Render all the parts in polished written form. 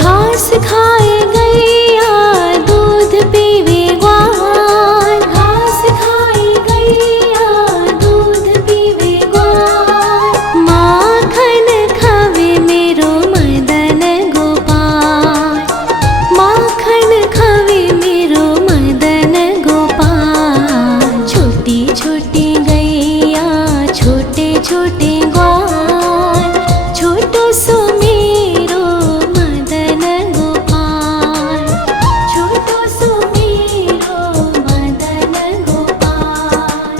घास खाए गैया दूध पीवे ग्वाल, घास खाए गैया दूध पीवे ग्वाल। माखन खावे मेरो मदन गोपाल, माखन खावे मेरो मदन गोपाल। छोटी छोटी गैया छोटे छोटे ग्वाल, छोटो सो मेरो मदन गोपाल, छोटो सो मेरो मदन गोपाल।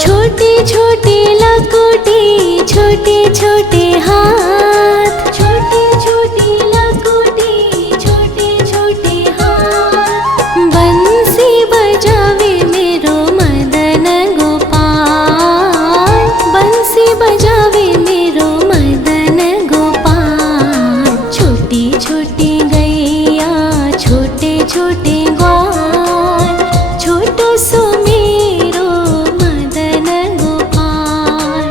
छोटी छोटी लकोटी छोटे छोटे हाथ, छोटी छोटी लकोटी छोटे छोटे हाथ। बंसी बजावे मेरो मदन गोपाल, बंसी बजावे मेरो मदन गोपाल। छोटी छोटी गैया छोटे छोटे ग्वाल, छोटो सो मेरो मदन गोपाल,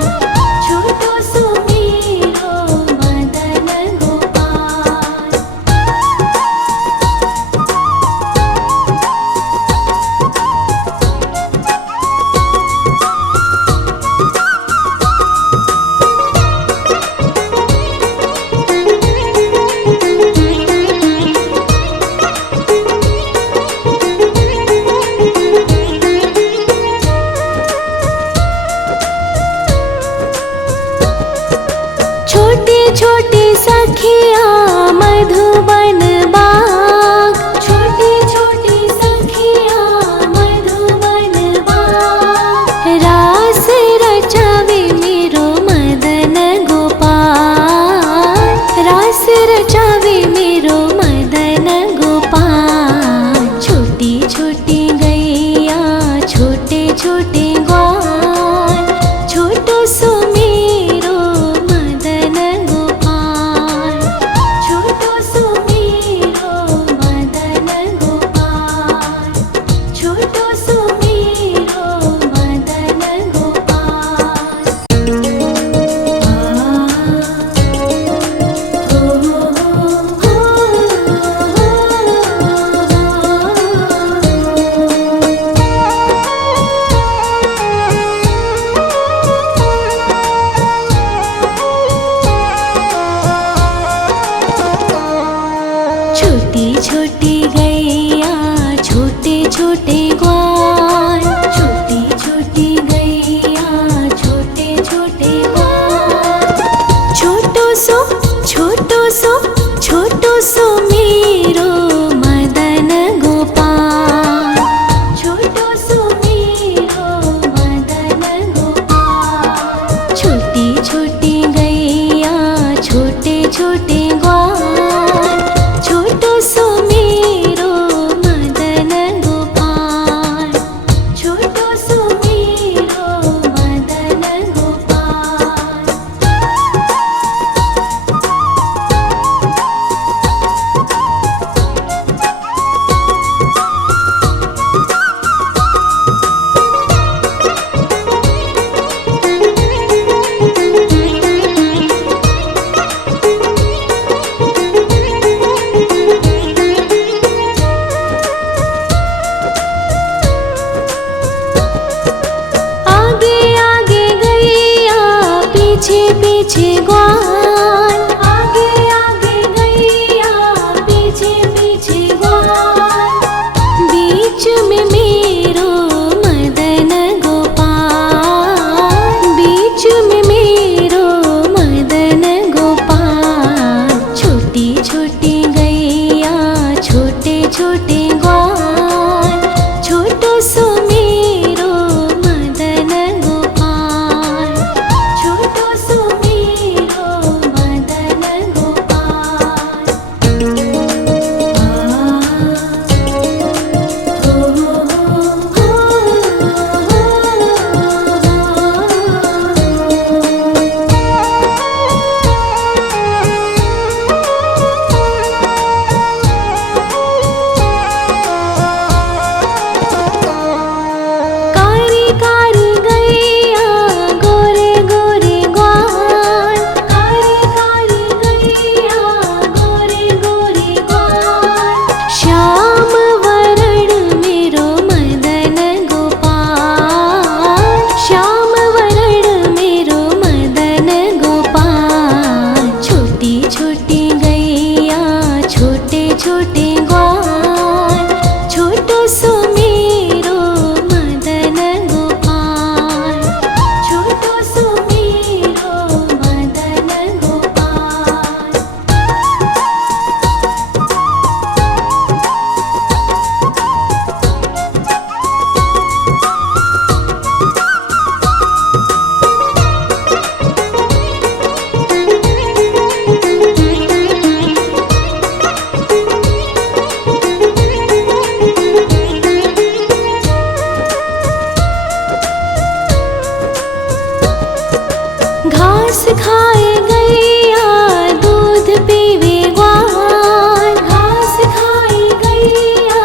छोटो सो मेरो मदन गोपाल। छोटे छोटे सखिया मधुबन बाग, छोटे छोटे सखिया मधुबन बाग। रास रचावे मेरो मदन गोपाल, रास रचावे मेरो मदन गोपाल। छोटी छोटी गैया छोटे छोटे ग्वाल, छोटो सो मेरो मदन गोपाल, छोटो सो मेरो मदन गोपाल, छोटो सो मेरो मदन गोपाल। छोटी छोटी गैया छोटे छोटे ग्वाल, छोटी छोटी गैया छोटे छोटे ग्वाल। छोटो सो छोटो सो छोटो सो मेरो मदन गोपाल, छोटो सो मेरो मदन गोपाल। छोटी छोटी गैया छोटे छोटे ग्वाल, छोटो सो मेरो मदन गोपाल, छोटो सो मेरो मदन गोपाल। आगे आगे गैया पीछे पीछे ग्वाल, आगे आगे गैया पीछे पीछे ग्वाल। बीच में मेरो मदन गोपाल, बीच में मेरो मदन गोपाल। छोटी छोटी गैया छोटे छोटे ग्वाल, छोटो सो मेरो मदन गोपाल, छोटो सो मेरो घास खाए गैया दूध पीवे ग्वाल, घास खाए गैया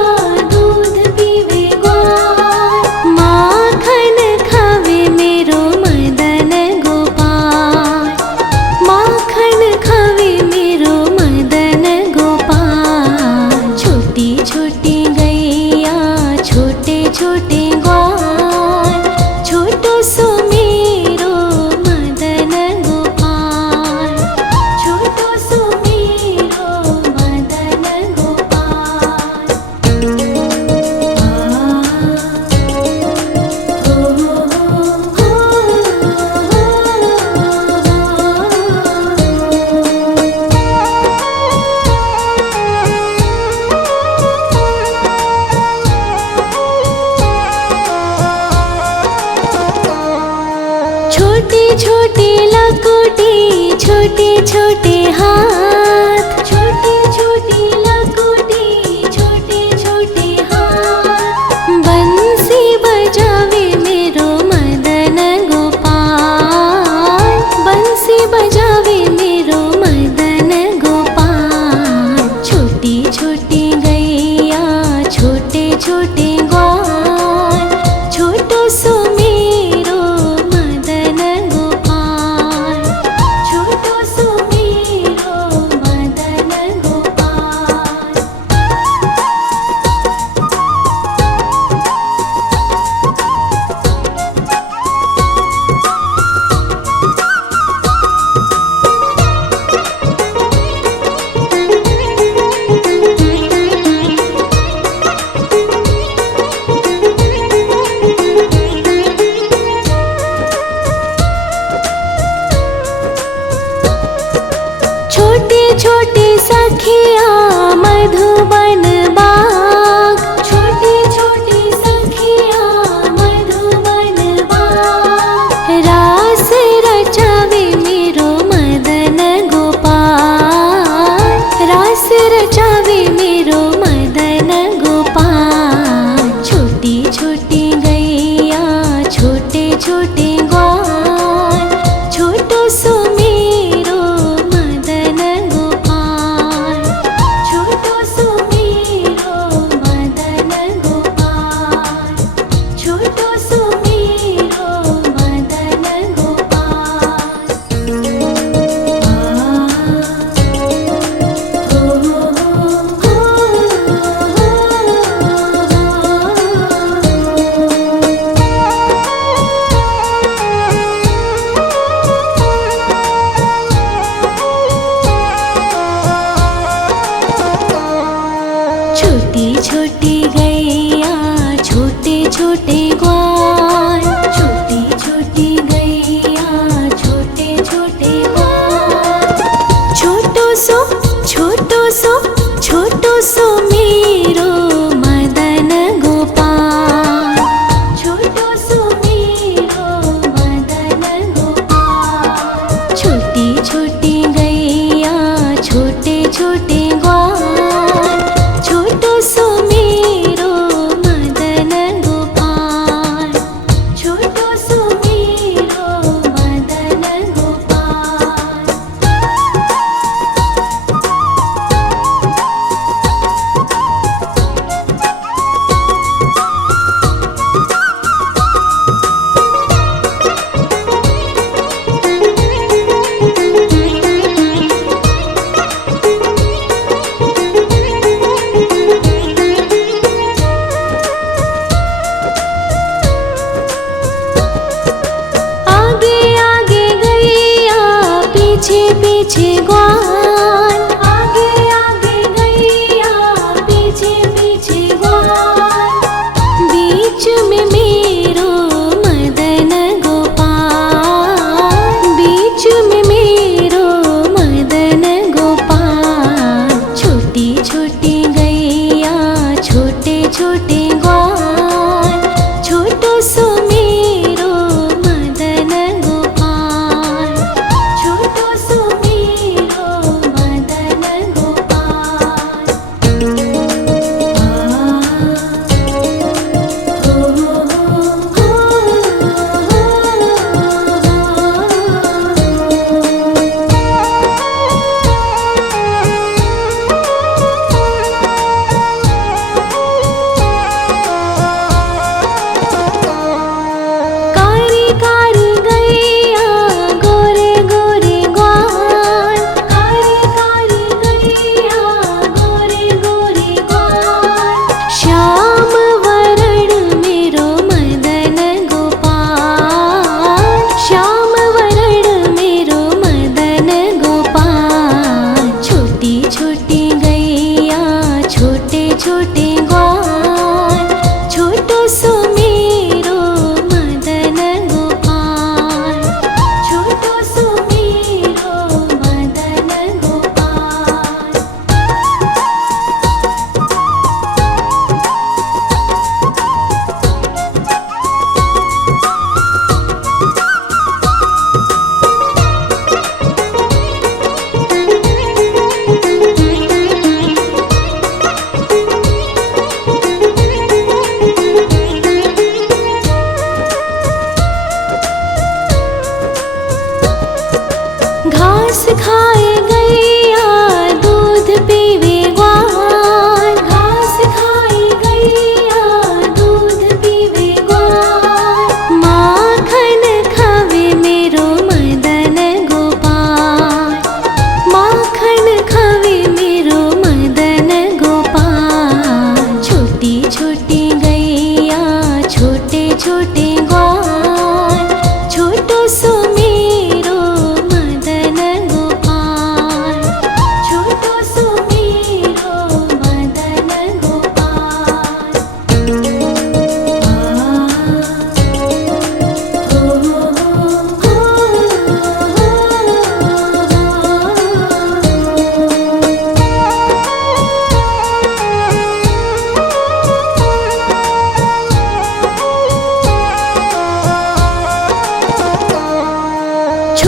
दूध पीवे ग्वाल, माखन खावे मेरो मदन गोपाल, माखन खावे मेरो मदन गोपाल। छोटी छोटी गैया छोटे छोटे ग्वाल, छोटो सो मेरो मदन गोपाल, छोटो सो मेरो मदन गोपाल। छोटे छोटे लकोटी छोटे छोटे हाथ, छोटे छोटे लकोटी छोटे छोटे हाथ, बंसी बजावे मेरो मदन गोपाल, बंसी बजावे मेरो मदन गोपाल। छोटी छोटी गैया छोटे छोटे ग्वाल, छोटो सो मेरो मदन गोपाल, छोटो सो मेरो मदन गोपाल। छोटे छोटे सखिया मधुबन बाग, छोटे छोटे सखिया मधुबन बाग, रास रचावे मेरो मदन गोपाल, रास रचावे मेरो मदन गोपाल। छोटी छोटी गैया छोटे छोटे ग्वाल, छोटो सो मेरो मदन गोपाल, छोटो सो मेरो मदन गोपाल, छोटो सो मेरो मदन गोपाल। छोटी छोटी गैया छोटे छोटे ग्वाल, छोटी छोटी गैया छोटे छोटे ग्वाल, छोटो सो छोटो सो छोटो सो मेरो मदन गोपाल, छोटो सो मेरो मदन गोपाल। छोटी छोटी गैया छोटे छोटे ग्वाल, छोटो सो मेरो मदन गोपाल, छोटो सो मेरो मदन गोपाल। आगे आगे गैया पीछे पीछे ग्वाल, आगे आगे गैया पीछे पीछे ग्वाल, बीच में मेरो मदन गोपाल, बीच में मेरो मदन गोपाल। छोटी छोटी गैया छोटे छोटे ग्वाल, छोटो सो मेरो मदन गोपाल, छोटो सो मेरो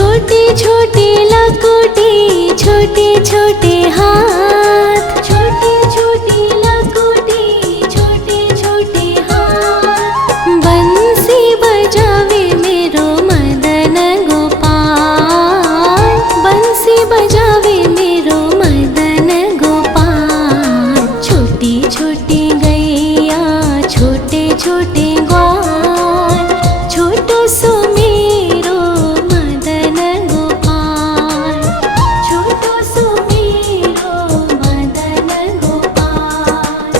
छोटे छोटे लकोटे छोटे छोटे हाथ, छोटे छोटे लकोटे छोटे छोटे हाथ। बंसी बजावे मेरो मदन गोपाल, बंसी बजावे मेरो मदन गोपाल। छोटी छोटी गैया छोटे छोटे ग्वाल, छोटो सो मेरो मदन गोपाल, छोटो सो मेरो मदन गोपाल।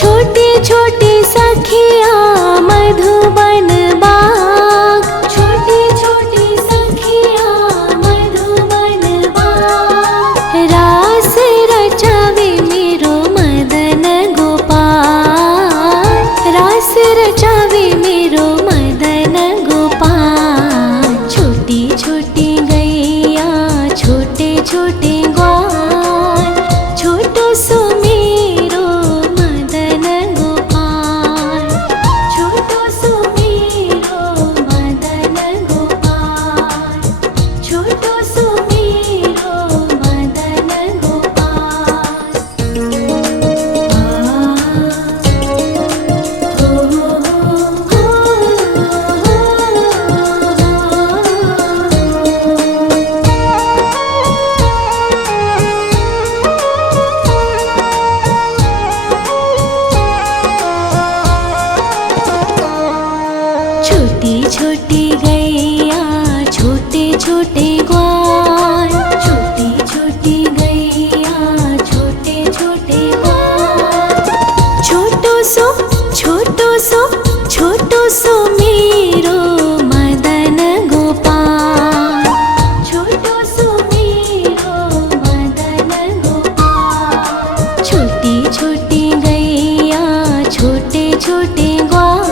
छोटे छोटे सखिया मधुबन बाग, छोटे छोटे सखिया मधुबन बाग। रास रचावे मेरो मदन गोपाल, रास रचावे मेरो मदन गोपाल। छोटी छोटी गैया छोटे छोटे ग्वाल, छोटो सो मेरो मदन गोपाल, छोटो सो मेरो मदन गोपाल, छोटो सो मेरो मदन गोपाल। छोटी छोटी गैया छोटे छोटे ग्वाल, छोटी छोटी गैया छोटे छोटे ग्वाल। छोटो सो छोटो सो छोटो सो मेरो मदन गोपाल, छोटो सो मेरो मदन गोपाल। छोटी छोटी गैया छोटे छोटे ग्वाल,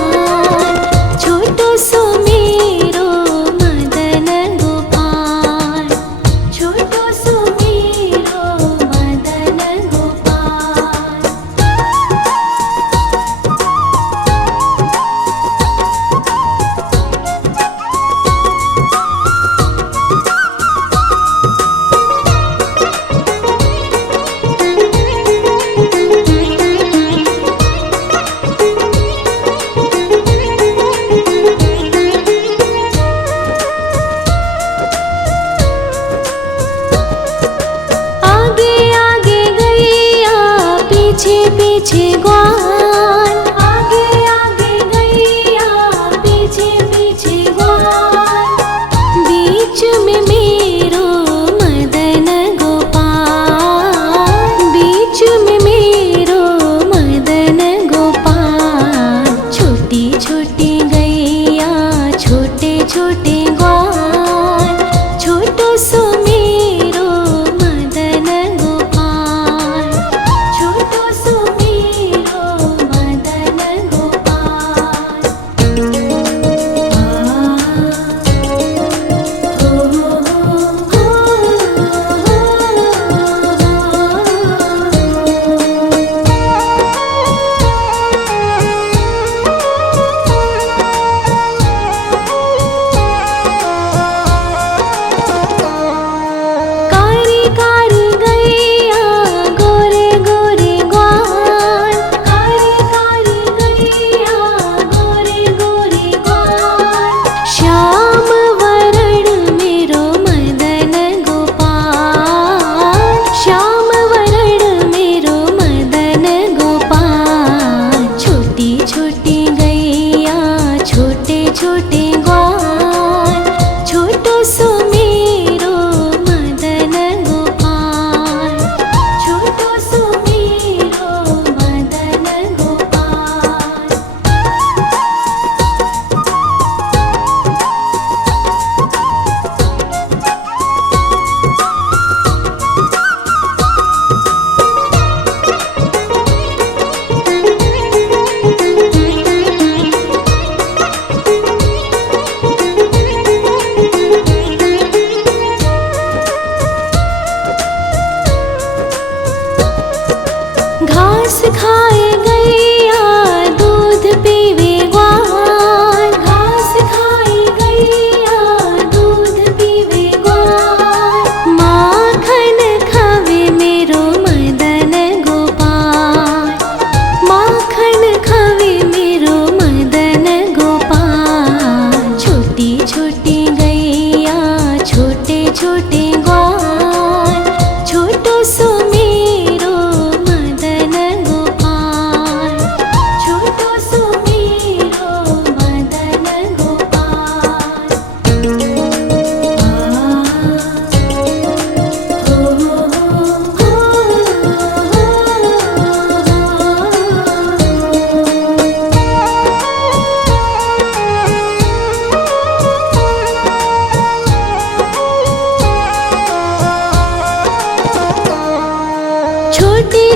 छोटो सो मेरो मदन गोपाल, छोटो सो मेरो मदन गोपाल। आगे आगे गैया पीछे पीछे ग्वाल, आगे आगे गैया पीछे पीछे ग्वाल। बीच में मेरो मदन गोपाल, बीच में मेरो मदन गोपाल। छोटी छोटी गैया छोटे छोटे ग्वाल, छोटो सो मेरो मदन गोपाल, छोटो सो मेरो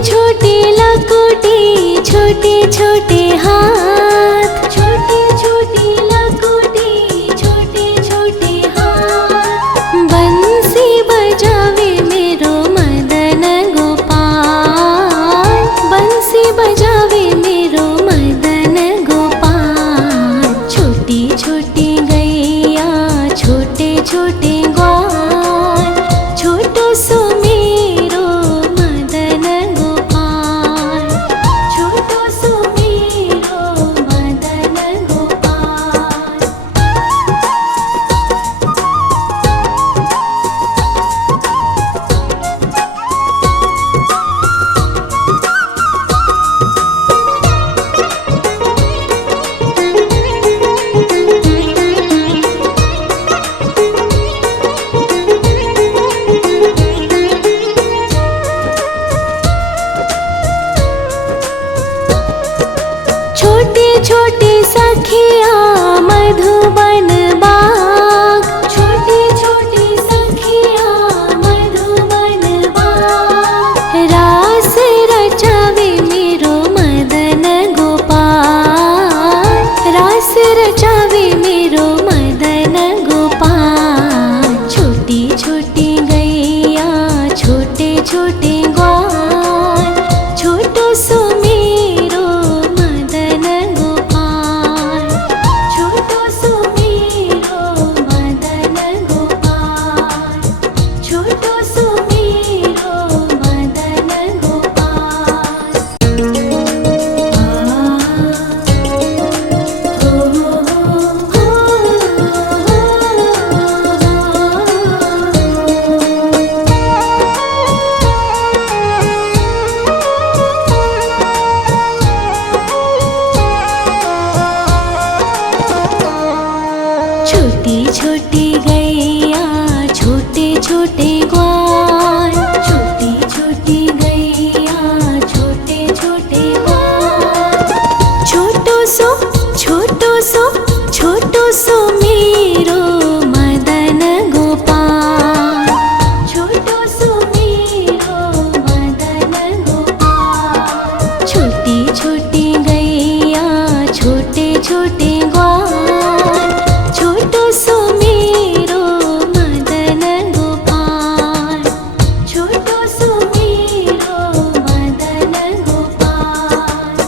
छोटी लकुटी छोटे छोटे हाथ, छोटी छोटी लकुटी छोटे छोटे हाथ। बंसी बजावे मेरो मदन गोपाल, बंसी बजावे मेरो मदन गोपाल। छोटी छोटी गैया छोटे छोटे ग्वाल, छोटो सो मेरो मदन गोपाल, छोटो सो मेरो मदन गोपाल। छोटी छोटी सखिया मधुबन बाग, छोटी छोटी सखिया मधुबन बाग। रास रचावे मेरो मदन गोपाल, रास रचावे मेरो मदन गोपाल। छोटी छोटी गैया छोटे छोटे ग्वाल, छोटो सो मेरो मदन गोपाल, छोटो सो मेरो मदन गोपाल, छोटो सो मेरो मदन गोपाल। छोटी छोटी गैया छोटे छोटे ग्वाल, छोटी छोटी गैया छोटे छोटे ग्वाल। छोटो सो छोटो सो छोटो सो मेरो मदन गोपाल, छोटो सो मेरो मदन गोपाल। छोटी छोटी गैया छोटे छोटे ग्वाल, छोटो सो मेरो मदन गोपाल, छोटो सो मेरो मदन गोपाल।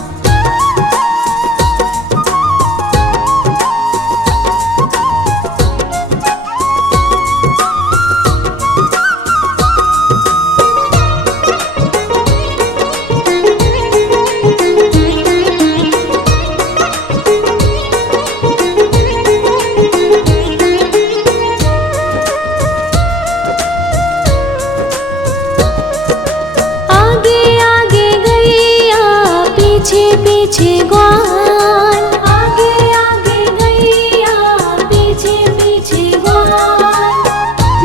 आगे आगे गैया पीछे पीछे ग्वाल, आगे आगे गैया पीछे पीछे ग्वाल।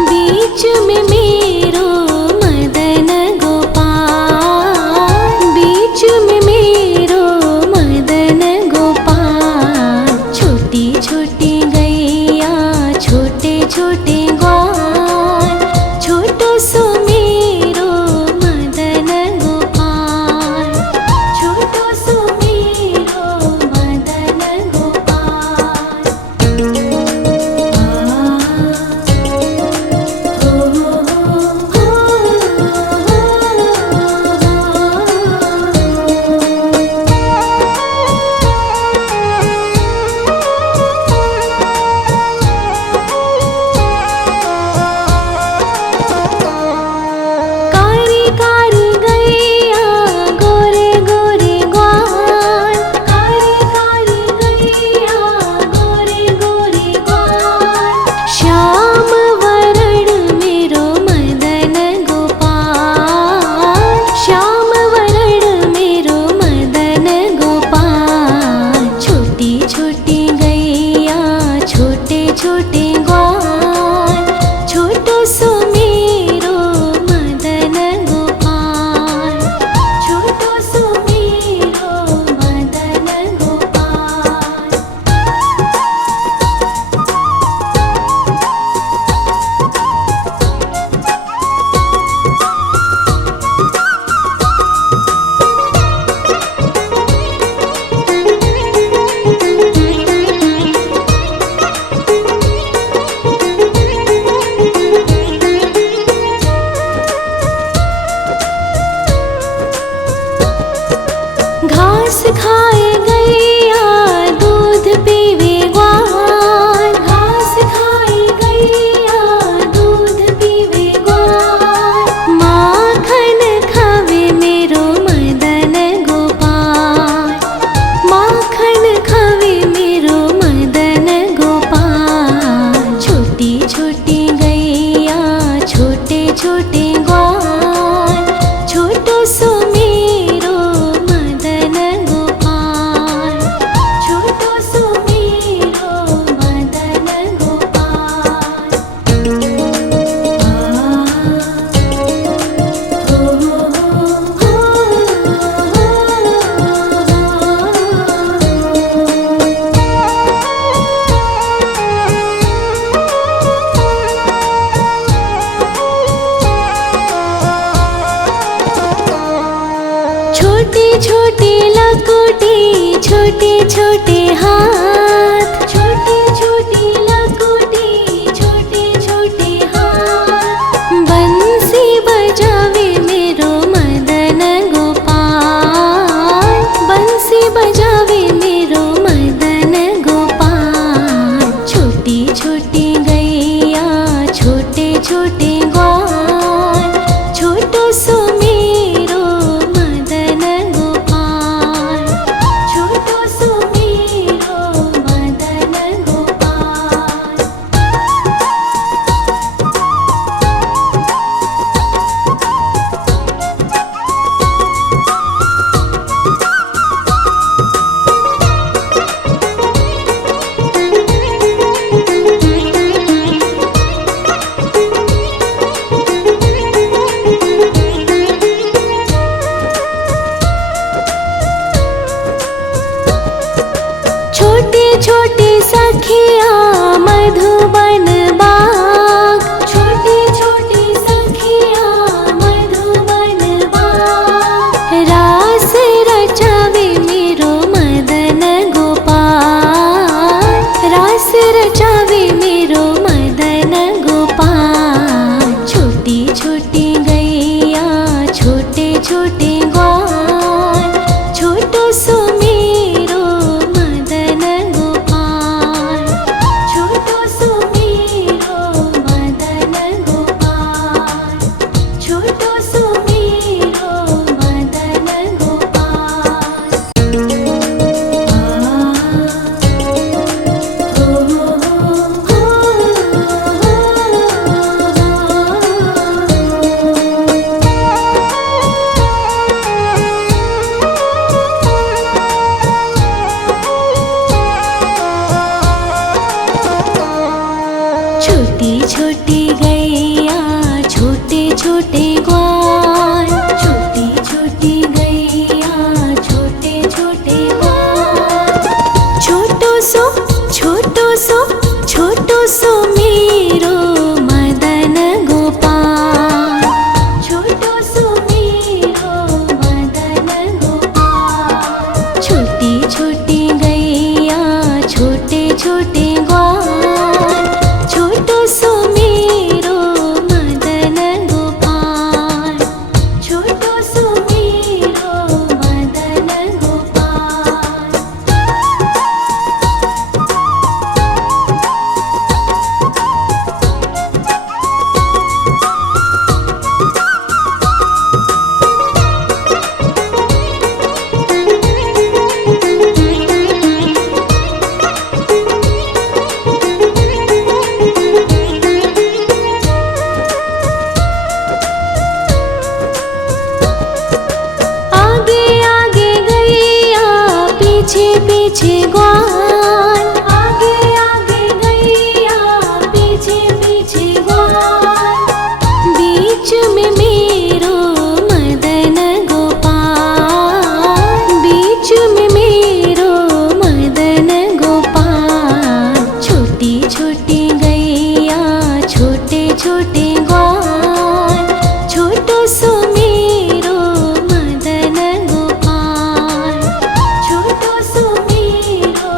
बीच में मेरो मदन गोपाल, बीच में मेरो मदन गोपाल। छोटी छोटी गैया छोटे छोटे ग्वाल, छोटो सो मेरो मदन गोपाल, छोटो सो मेरो खाए गैया दूध पीवे ग्वाल, घास खाए गैया दूध पीवे ग्वाल, माखन खावे मेरो मदन गोपाल, माखन खावे मेरो मदन गोपाल। छोटी छोटी गैया छोटे छोटे ग्वाल, छोटो सो मेरो मदन गोपाल, छोटो सो मेरो मदन गोपाल। छोटी छोटी लकुटी छोटे छोटे हाथ, छोटी छोटी लकुटी छोटे छोटे हाथ, बंसी बजावे मेरो मदन गोपाल, बंसी बजावे मेरो मदन गोपाल। छोटी छोटी गैया छोटे छोटे ग्वाल, छोटो सो मेरो मदन गोपाल, छोटो सो मेरो मदन गोपाल। छोटे छोटे सखिया मधुबन बाग, छोटे छोटे सखिया मधुबन बाग, रास रचावे मेरो मदन गोपाल, रास रचावे मेरो मदन गोपाल। छोटी छोटी गैया छोटे छोटे ग्वाल, छोटो सो मेरो मदन गोपाल, छोटो सो मेरो मदन गोपाल, छोटो सो मेरो मदन गोपाल। छोटी छोटी गैया छोटे छोटे ग्वाल, छोटी छोटी गैया छोटे छोटे ग्वाल, छोटो सो छोटो सो मेरो मदन गोपाल, छोटो सो मेरो मदन गोपाल। छोटी छोटी गैया छोटे छोटे ग्वाल, छोटो सो मेरो मदन गोपाल, छोटो सो मेरो मदन गोपाल। आगे आगे गैया पीछे पीछे ग्वाल, आगे आगे गैया पीछे पीछे ग्वाल, बीच में मेरो मदन गोपाल, बीच में मेरो मदन गोपाल। छोटी छोटी गैया छोटे छोटे ग्वाल, छोटो सो मेरो मदन गोपाल, छोटो सो मेरो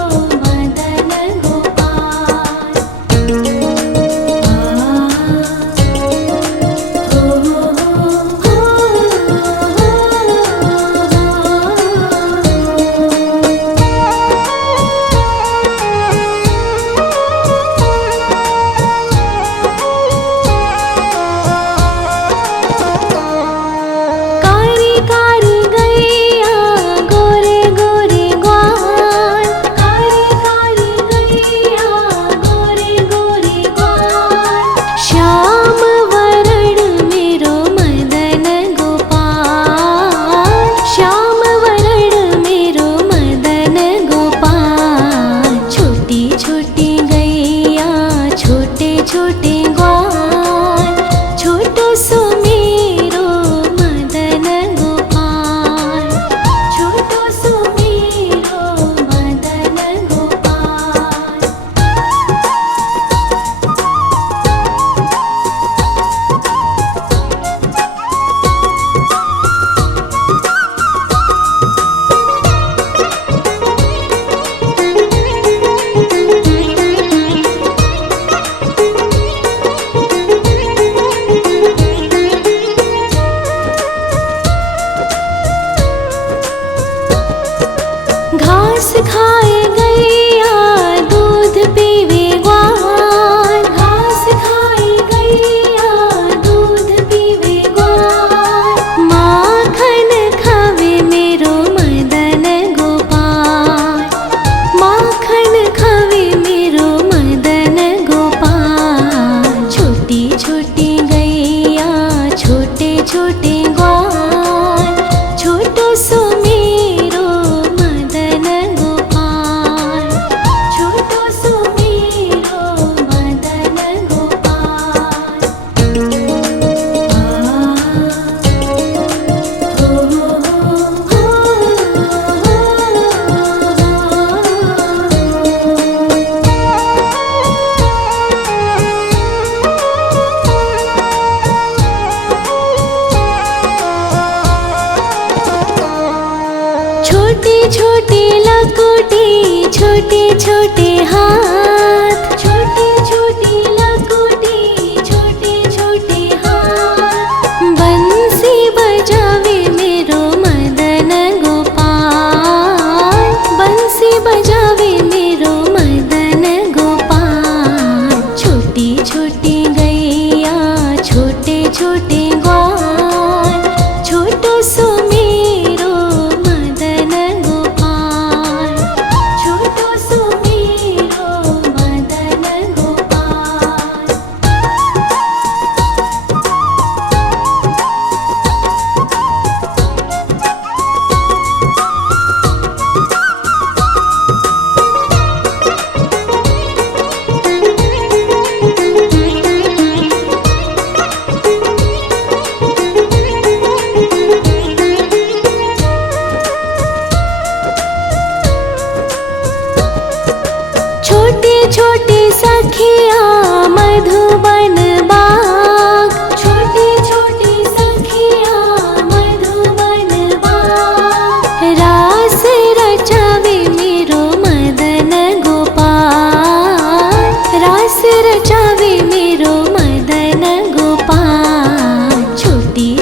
छोटी छोटी लकोटी छोटे छोटे हाथ।